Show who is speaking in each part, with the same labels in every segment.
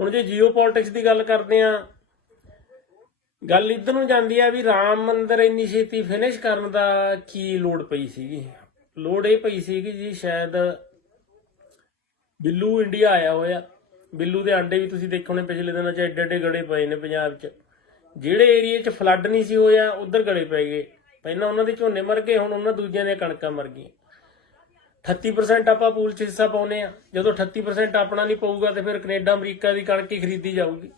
Speaker 1: ਹੁਣ ਜੇ ਜੀਓਪੋਲਿਟਿਕਸ ਦੀ ਗੱਲ ਕਰਦੇ ਆ ਗੱਲ ਇਧਰ ਨੂੰ ਜਾਂਦੀ ਆ ਵੀ ਰਾਮ ਮੰਦਿਰ ਇੰਨੀ ਛੇਤੀ ਫਿਨਿਸ਼ ਕਰਨ ਦਾ ਕੀ ਲੋੜ ਪਈ ਸੀਗੀ? ਲੋੜ ਇਹ ਪਈ ਸੀਗੀ ਜੀ ਸ਼ਾਇਦ ਬਿੱਲੂ ਇੰਡੀਆ ਆਇਆ ਹੋਇਆ। ਬਿੱਲੂ ਦੇ ਆਂਡੇ ਵੀ ਤੁਸੀਂ ਦੇਖੋ ਨੇ ਪਿਛਲੇ ਦਿਨਾਂ 'ਚ ਐਡੇ ਐਡੇ ਗੜੇ ਪਏ ਨੇ ਪੰਜਾਬ 'ਚ। ਜਿਹੜੇ ਏਰੀਏ 'ਚ ਫਲੱਡ ਨਹੀਂ ਸੀ ਹੋਇਆ, ਉਧਰ ਗੜੇ ਪੈ ਗਏ। ਪਹਿਲਾਂ ਉਹਨਾਂ ਦੇ ਝੋਨੇ ਮਰ ਗਏ, ਹੁਣ ਉਹਨਾਂ ਦੂਜਿਆਂ ਦੀਆਂ ਕਣਕਾਂ ਮਰ ਗਈਆਂ। 38% ਆਪਾਂ ਪੂਲ 'ਚ ਹਿੱਸਾ ਪਾਉਨੇ ਆ ਜਦੋਂ 38% ਆਪਣਾ ਨਹੀਂ ਪਊਗਾ ਤੇ ਫਿਰ ਕੈਨੇਡਾ, ਅਮਰੀਕਾ ਦੀ ਕਣਕ ਹੀ ਖਰੀਦੀ ਜਾਊਗੀ।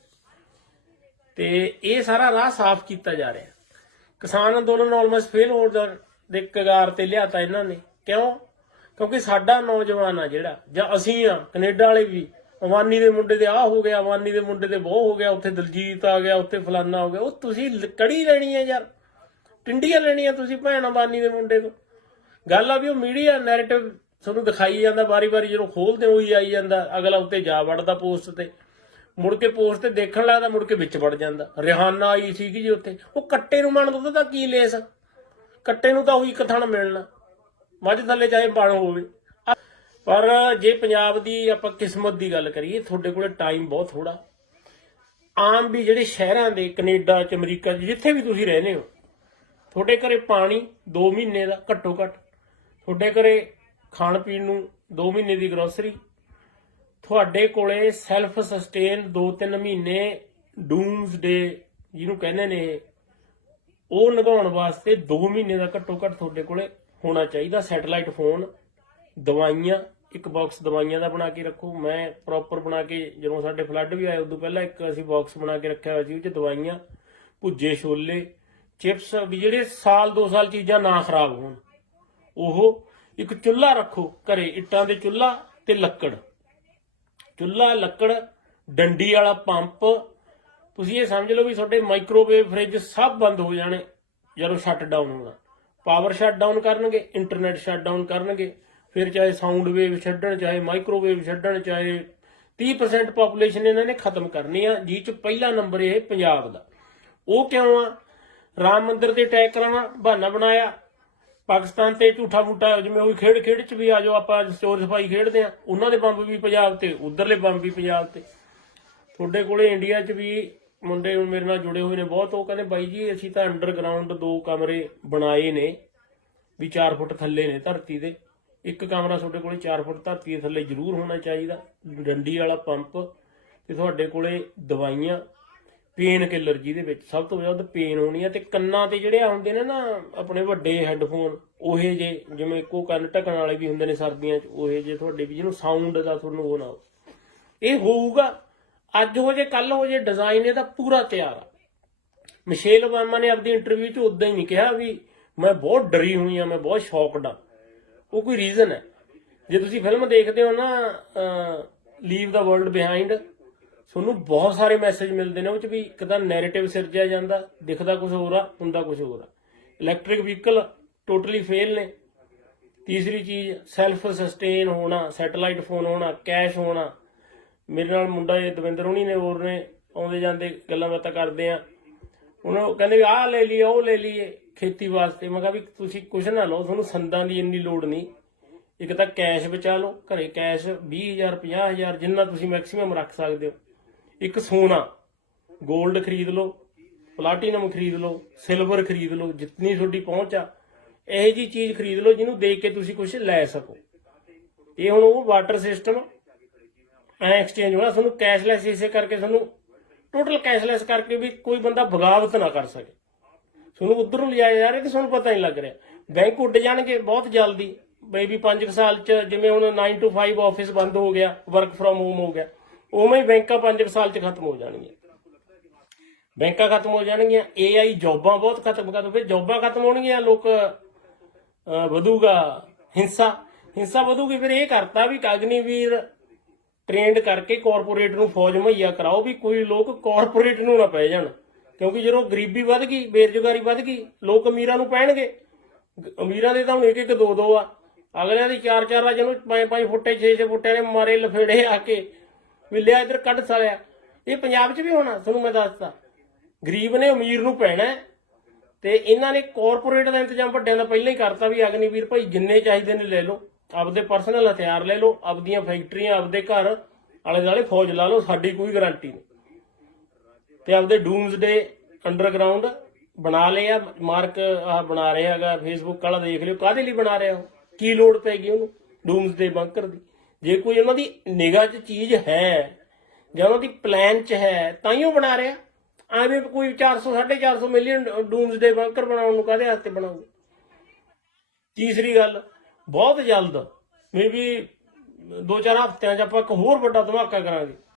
Speaker 1: ਤੇ ਇਹ ਸਾਰਾ ਰਾਹ ਸਾਫ਼ ਕੀਤਾ ਜਾ ਰਿਹਾ। ਕਿਸਾਨ ਅੰਦੋਲਨ ਆਲਮੋਸਟ ਫੇਲ ਹੋਣ ਦੇ ਕਗਾਰ ਤੇ ਲਿਆਤਾ ਇਹਨਾਂ ਨੇ। ਕਿਉਂ? ਕਿਉਂਕਿ ਸਾਡਾ ਨੌਜਵਾਨ ਆ ਜਿਹੜਾ, ਜਾਂ ਅਸੀਂ ਆ, ਕੈਨੇਡਾ ਵਾਲੇ ਵੀ। ਅਵਾਨੀ ਦੇ ਮੁੰਡੇ ਦੇ ਆ ਹੋ ਗਿਆ, ਅਵਾਨੀ ਦੇ ਮੁੰਡੇ ਦੇ ਬਹੁ ਹੋ ਗਿਆ, ਉੱਥੇ ਦਲਜੀਤ ਆ ਗਿਆ, ਉੱਥੇ ਫਲਾਨਾ ਹੋ ਗਿਆ। ਉਹ ਤੁਸੀਂ ਕੜੀ ਲੈਣੀ ਹੈ ਯਾਰ। ਟਿੰਡੀਆਂ ਲੈਣੀਆਂ ਤੁਸੀਂ ਭੈਣ ਅਵਾਨੀ ਦੇ ਮੁੰਡੇ ਤੋਂ। ਗੱਲ ਆ ਵੀ ਉਹ ਮੀਡੀਆ ਨੈਰੇਟਿਵ ਤੁਹਾਨੂੰ ਦਿਖਾਈ ਜਾਂਦਾ, ਵਾਰੀ-ਵਾਰੀ ਜਦੋਂ ਖੋਲਦੇ ਉਹੀ ਆਈ ਜਾਂਦਾ, ਅਗਲਾ ਉੱਤੇ ਜਾ ਵੜਦਾ ਪੋਸਟ ਤੇ। ਮੁੜ ਕੇ ਪੋਸਟ ਤੇ ਦੇਖਣ ਲੱਗਦਾ, ਮੁੜ ਕੇ ਵਿੱਚ ਵੜ ਜਾਂਦਾ। ਰਿਹਾਨਾ ਆਈ ਸੀਗੀ ਜੀ ਉੱਥੇ। ਉਹ ਕੱਟੇ ਨੂੰ ਮੰਨ ਦੋ ਤਾਂ ਕੀ ਲੇਸ ਕੱਟੇ ਨੂੰ ਤਾਂ ਉਹੀ ਇੱਕ ਕਥਣ ਮਿਲਣਾ। ਮੱਝ ਥੱਲੇ ਚਾਹੇ ਬਣ ਹੋਵੇ। ਪਰ ਜੇ ਪੰਜਾਬ ਦੀ ਆਪਾਂ ਕਿਸਮਤ ਦੀ ਗੱਲ ਕਰੀਏ, ਤੁਹਾਡੇ ਕੋਲੇ ਟਾਈਮ ਬਹੁਤ ਥੋੜਾ ਆਮ ਵੀ ਜਿਹੜੇ ਸ਼ਹਿਰਾਂ ਦੇ, ਕੈਨੇਡਾ ਚ, ਅਮਰੀਕਾ 'ਚ, ਜਿੱਥੇ ਵੀ ਤੁਸੀਂ ਰਹਿੰਦੇ ਹੋ, ਤੁਹਾਡੇ ਘਰੇ ਪਾਣੀ 2 ਮਹੀਨੇ ਦਾ ਘੱਟੋ ਘੱਟ ਤੁਹਾਡੇ ਘਰੇ ਖਾਣ ਪੀਣ ਨੂੰ 2 ਮਹੀਨੇ ਦੀ ਗਰੋਸਰੀ ਤੁਹਾਡੇ ਕੋਲੇ ਸੈਲਫ ਸਸਟੇਨ 2-3 ਮਹੀਨੇ ਡੂਮਸ ਡੇ ਜਿਹਨੂੰ ਕਹਿੰਦੇ ਨੇ ਇਹ, ਉਹ ਲਗਾਉਣ ਵਾਸਤੇ 2 ਮਹੀਨੇ ਦਾ ਘੱਟੋ ਘੱਟ ਤੁਹਾਡੇ ਕੋਲੇ ਹੋਣਾ ਚਾਹੀਦਾ ਸੈਟਲਾਈਟ ਫੋਨ ਦਵਾਈਆਂ ਇੱਕ ਬਾਕਸ ਦਵਾਈਆਂ ਦਾ ਬਣਾ ਕੇ ਰੱਖੋ। ਮੈਂ ਪ੍ਰੋਪਰ ਬਣਾ ਕੇ ਜਦੋਂ ਸਾਡੇ ਫਲੱਡ ਵੀ ਆਏ ਉਦੋਂ ਪਹਿਲਾਂ ਇੱਕ ਅਸੀਂ ਬਾਕਸ ਬਣਾ ਕੇ ਰੱਖਿਆ ਹੋਇਆ ਸੀ ਉਹ 'ਚ ਦਵਾਈਆਂ ਭੁੱਜੇ ਛੋਲੇ ਚਿਪਸ ਵੀ ਜਿਹੜੇ ਸਾਲ 2 ਸਾਲ ਚੀਜ਼ਾਂ ਨਾ ਖਰਾਬ ਹੋਣ। ਉਹ ਇੱਕ ਚੁੱਲ੍ਹਾ ਰੱਖੋ ਘਰੇ, ਇੱਟਾਂ ਦੇ ਚੁੱਲ੍ਹਾ ਤੇ ਲੱਕੜ। ਚੁੱਲ੍ਹਾ, ਲੱਕੜ, ਡੰਡੀ ਵਾਲਾ ਪੰਪ। ਤੁਸੀਂ ਇਹ ਸਮਝ ਲਓ ਵੀ ਤੁਹਾਡੇ ਮਾਈਕ੍ਰੋਵੇਵ ਫ੍ਰਿਜ ਸਭ ਬੰਦ ਹੋ ਜਾਣੇ, ਜਦੋਂ ਸ਼ਟ ਡਾਊਨ ਹੋਣਾ। ਪਾਵਰ ਸ਼ਟ ਡਾਊਨ ਕਰਨਗੇ ਇੰਟਰਨੈਟ ਸ਼ਟ ਡਾਊਨ ਕਰਨਗੇ। ਫਿਰ ਚਾਹੇ ਸਾਊਂਡ ਵੇਵ ਛੱਡਣ, ਚਾਹੇ ਮਾਈਕ੍ਰੋਵੇਵ ਛੱਡਣ, ਚਾਹੇ 30% ਪਾਪੂਲੇਸ਼ਨ ਇਹਨਾਂ ਨੇ ਖਤਮ ਕਰਨੀ ਆ ਜਿਹ ਚ ਪਹਿਲਾ ਨੰਬਰ ਇਹ ਪੰਜਾਬ ਦਾ। ਉਹ ਕਿਉਂ ਆ? ਰਾਮ ਮੰਦਿਰ ਤੇ ਅਟੈਕ ਕਰਾਉਣਾ ਬਹਾਨਾ ਬਣਾਇਆ। ਪਾਕਿਸਤਾਨ ਤੇ ਝੂਠਾ ਮੂਠਾ ਜਿਵੇਂ ਉਹ ਖੇਡ ਖੇਡ ਚ ਵੀ ਆ ਜਾਓ, ਆਪਾਂ ਚੋਰ ਸਫ਼ਾਈ ਖੇਡਦੇ ਆ ਉਹਨਾਂ ਦੇ ਬੰਬ ਵੀ ਪੰਜਾਬ ਤੇ, ਉਧਰਲੇ ਬੰਬ ਵੀ ਪੰਜਾਬ ਤੇ। ਤੁਹਾਡੇ ਕੋਲੇ ਇੰਡੀਆ 'ਚ ਵੀ ਮੁੰਡੇ ਮੇਰੇ ਨਾਲ ਜੁੜੇ ਹੋਏ ਨੇ ਬਹੁਤ, ਉਹ ਕਹਿੰਦੇ, ਬਾਈ ਜੀ, ਅਸੀਂ ਤਾਂ ਅੰਡਰਗਰਾਉਂਡ ਦੋ ਕਮਰੇ ਬਣਾਏ ਨੇ, ਵੀ 4 ਫੁੱਟ ਥੱਲੇ ਨੇ ਧਰਤੀ ਦੇ। ਇੱਕ ਕਮਰਾ ਤੁਹਾਡੇ ਕੋਲੇ 4 ਫੁੱਟ ਧਰਤੀ ਦੇ ਥੱਲੇ ਜ਼ਰੂਰ ਹੋਣਾ ਚਾਹੀਦਾ, ਡੰਡੀ ਵਾਲਾ ਪੰਪ ਤੇ ਤੁਹਾਡੇ ਕੋਲੇ ਦਵਾਈਆਂ ਪੇਨ ਕਿਲਰ ਜਿਹਦੇ ਵਿੱਚ ਸਭ ਤੋਂ ਜ਼ਿਆਦਾ ਪੇਨ ਹੋਣੀ ਆ ਤੇ ਕੰਨਾਂ ਤੇ ਜਿਹੜੇ ਹੁੰਦੇ ਨੇ ਨਾ ਆਪਣੇ ਵੱਡੇ ਹੈੱਡਫੋਨ, ਉਹੇ ਜੇ, ਜਿਵੇਂ ਇੱਕੋ ਕੰਨ ਢਕਣ ਵਾਲੇ ਵੀ ਹੁੰਦੇ ਨੇ ਸਰਦੀਆਂ 'ਚ, ਉਹੇ ਜੇ ਤੁਹਾਡੇ ਵੀ, ਜਿਹਨੂੰ ਸਾਊਂਡ ਦਾ ਤੁਹਾਨੂੰ ਉਹ ਨਾ ਇਹ ਹੋਊਗਾ, ਅੱਜ ਹੋ ਜੇ ਕੱਲ ਹੋ ਜੇ ਡਿਜ਼ਾਈਨ ਇਹਦਾ ਪੂਰਾ ਤਿਆਰ ਆ। ਮਿਸ਼ੇਲ ਓਬਾਮਾ ਨੇ ਆਪਣੀ ਇੰਟਰਵਿਊ 'ਚ ਉਦਾਂ ਹੀ ਨਹੀਂ ਕਿਹਾ ਵੀ ਮੈਂ ਬਹੁਤ ਡਰੀ ਹੋਈ ਆ, ਮੈਂ ਬਹੁਤ ਸ਼ੌਕਡ ਆ। ਉਹ ਕੋਈ ਰੀਜ਼ਨ ਹੈ। ਜੇ ਤੁਸੀਂ ਫਿਲਮ ਦੇਖਦੇ ਹੋ ਨਾ ਲੀਵ ਦਾ ਵਰਲਡ ਬਿਹਾਈਂਡ ਤੁਹਾਨੂੰ ਬਹੁਤ ਸਾਰੇ ਮੈਸੇਜ ਮਿਲਦੇ ਨੇ ਉਹ ਚ ਵੀ ਇੱਕ ਤਾਂ ਨੈਰੇਟਿਵ ਸਿਰਜਿਆ ਜਾਂਦਾ, ਦਿਖਦਾ ਕੁਝ ਹੋਰ ਆ ਹੁੰਦਾ ਕੁਝ ਹੋਰ ਆ। ਇਲੈਕਟ੍ਰਿਕ ਵਹੀਕਲ ਟੋਟਲੀ ਫੇਲ ਨੇ। ਤੀਸਰੀ ਚੀਜ਼ ਸੈਲਫ ਸਸਟੇਨ ਹੋਣਾ ਸੈਟਲਾਈਟ ਫੋਨ ਹੋਣਾ ਕੈਸ਼ ਹੋਣਾ। ਮੇਰੇ ਨਾਲ ਮੁੰਡਾ ਇਹ ਦਵਿੰਦਰ ਹੁਣੀ ਨੇ ਹੋਰ ਨੇ, ਆਉਂਦੇ ਜਾਂਦੇ ਗੱਲਾਂ ਬਾਤਾਂ ਕਰਦੇ ਆ। ਉਹਨਾਂ ਕਹਿੰਦੇ ਵੀ ਆਹ ਲੈ ਲਈਏ, ਉਹ ਲੈ ਲਈਏ ਖੇਤੀ ਵਾਸਤੇ। ਮੈਂ ਕਿਹਾ ਵੀ ਤੁਸੀਂ ਕੁਛ ਨਾ ਲਓ, ਤੁਹਾਨੂੰ ਸੰਦਾਂ ਦੀ ਇੰਨੀ ਲੋੜ ਨਹੀਂ। ਇੱਕ ਤਾਂ ਕੈਸ਼ ਬਚਾ ਲਓ, ਘਰੇ ਕੈਸ਼ 20000 50000 ਜਿੰਨਾ ਤੁਸੀਂ ਮੈਕਸਿਮਮ ਰੱਖ ਸਕਦੇ ਹੋ। ਇੱਕ ਸੋਨਾ 골ਡ ਖਰੀਦ ਲਓ ਪਲਾਟੀਨਮ ਖਰੀਦ ਲਓ ਸਿਲਵਰ ਖਰੀਦ ਲਓ ਜਿੰਨੀ ਤੁਹਾਡੀ ਪਹੁੰਚ ਆ, ਇਹੋ ਜੀ ਚੀਜ਼ ਖਰੀਦ ਲਓ ਜਿਹਨੂੰ ਦੇਖ ਕੇ ਤੁਸੀਂ ਕੁਝ ਲੈ ਸਕੋ। ਇਹ ਹੁਣ ਉਹ ਵਾਟਰ ਸਿਸਟਮ ਐ ਐਕਸਚੇਂਜ ਹੋਣਾ ਤੁਹਾਨੂੰ ਕੈਸ਼ਲੈਸ ਇਸੇ ਕਰਕੇ ਤੁਹਾਨੂੰ ਟੋਟਲ ਕੈਸ਼ਲੈਸ ਕਰਕੇ ਵੀ ਕੋਈ ਬੰਦਾ ਬਗਾਵਤ ਨਾ ਕਰ ਸਕੇ। ਤੁਹਾਨੂੰ ਉਧਰ ਨੂੰ ਲਿਜਾਇਆ ਜਾ ਰਿਹਾ ਕਿ ਤੁਹਾਨੂੰ ਪਤਾ ਨਹੀਂ ਲੱਗ ਰਿਹਾ। ਬੈਂਕ ਉੱਡ ਜਾਣਗੇ ਬਹੁਤ ਜਲਦੀ। ਬੇਬੀ 5 ਸਾਲ ਚ ਜਿਵੇਂ ਹੁਣ 9 to 5 ਆਫਿਸ ਬੰਦ ਹੋ ਗਿਆ ਵਰਕ ਫਰਮ ਹੋਮ ਹੋ ਗਿਆ। ਉਵੇਂ ਹੀ ਬੈਂਕਾਂ 5 ਸਾਲ ਚ ਖਤਮ ਹੋ ਜਾਣਗੀਆਂ। ਬੈਂਕਾਂ ਖਤਮ ਹੋ ਜਾਣਗੀਆਂ AI ਜੌਬਾਂ ਬਹੁਤ ਖਤਮ ਕਰ, ਫਿਰ ਜੌਬਾਂ ਖਤਮ ਹੋਣਗੀਆਂ, ਲੋਕ ਵਧੂਗਾ ਹਿੰਸਾ। ਹਿੰਸਾ ਵਧੂਗੀ, ਫਿਰ ਇਹ ਕਰਤਾ ਵੀ ਅਗਨੀਵੀਰ ਟ੍ਰੇਨਡ ਕਰਕੇ ਕਾਰਪੋਰੇਟ ਨੂੰ ਫੌਜ ਮੁਹੱਈਆ ਕਰਾਓ ਵੀ ਕੋਈ ਲੋਕ ਕਾਰਪੋਰੇਟ ਨੂੰ ਨਾ ਪੈ ਜਾਣ। ਕਿਉਂਕਿ ਜਦੋਂ ਗਰੀਬੀ ਵੱਧ ਗਈ, ਬੇਰੁਜ਼ਗਾਰੀ ਵੱਧ ਗਈ, ਲੋਕ ਅਮੀਰਾਂ ਨੂੰ ਪੈਣਗੇ। ਅਮੀਰਾਂ ਦੇ ਤਾਂ ਹੁਣ ਇੱਕ ਇੱਕ ਦੋ ਦੋ ਆ। ਅਗਲਿਆਂ ਦੀ ਚਾਰ ਚਾਰ ਆ ਜਿਹਨੂੰ ਪੰਜ ਪੰਜ ਫੁੱਟੇ ਛੇ ਛੇ ਫੁੱਟੇ ਨੇ ਮਾਰੇ, ਲਫੇੜੇ ਆ ਕੇ ਵੀ ਲਿਆ ਇੱਧਰ ਕੱਢ ਸਾਲਿਆ। ਇਹ ਪੰਜਾਬ 'ਚ ਵੀ ਹੋਣਾ, ਤੁਹਾਨੂੰ ਮੈਂ ਦੱਸਦਾ। ਗਰੀਬ ਨੇ ਅਮੀਰ ਨੂੰ ਪੈਣਾ ਤੇ ਇਹਨਾਂ ਨੇ ਕਾਰਪੋਰੇਟ ਦਾ ਇੰਤਜ਼ਾਮ ਵੱਡਿਆਂ ਦਾ ਪਹਿਲਾਂ ਹੀ ਕਰਤਾ ਵੀ ਅਗਨੀਵੀਰ ਭਾਈ ਜਿੰਨੇ ਚਾਹੀਦੇ ਨੇ ਲੈ ਲਓ, ਆਪਦੇ ਪਰਸਨਲ ਹਥਿਆਰ ਲੈ ਲਓ, ਆਪਦੀਆਂ ਫੈਕਟਰੀਆਂ ਆਪਦੇ ਘਰ ਆਲੇ ਦੁਆਲੇ ਫੌਜ ਲਾ ਲਓ, ਸਾਡੀ ਕੋਈ ਗਾਰੰਟੀ ਨਹੀਂ। ਤੇ ਆਪਦੇ ਡੂਮਸ ਡੂਮਸਡੇ ਅੰਡਰਗਰਾਉਂਡ ਬਣਾ ਲਿਆ ਮਾਰਕ ਆ ਬਣਾ ਰਿਹਾ ਹੈਗਾ ਫੇਸਬੁੱਕ ਵਾਲਾ ਦੇਖ ਲਿਓ, ਕਾਹਦੇ ਲਈ ਬਣਾ ਰਿਹਾ ਉਹ? ਕੀ ਲੋੜ ਪੈਗੀ ਉਹਨੂੰ? ਡੂਮਸ ਡੂਮਸਡੇ ਬੰਕਰ ਦੀ। ਜੇ ਕੋਈ ਉਹਨਾਂ ਦੀ ਨਿਗਾਹ 'ਚ ਚੀਜ਼ ਹੈ ਜਾਂ ਉਹਨਾਂ ਦੀ ਪਲਾਨ 'ਚ ਹੈ, ਤਾਂ ਹੀ ਉਹ ਬਣਾ ਰਿਹਾ। ਐਵੇਂ ਕੋਈ 400 450 ਮਿਲੀਅਨ ਡੂਮਸਡੇ ਬੰਕਰ ਬਣਾਉਣ ਨੂੰ ਕਾਹਦੇ ਵਾਸਤੇ ਬਣਾਉਗੇ ਤੀਸਰੀ ਗੱਲ, ਬਹੁਤ ਜਲਦ ਮੇਬੀ ਦੋ ਚਾਰ ਹਫ਼ਤਿਆਂ 'ਚ ਆਪਾਂ ਇੱਕ ਹੋਰ ਵੱਡਾ ਧਮਾਕਾ ਕਰਾਂਗੇ।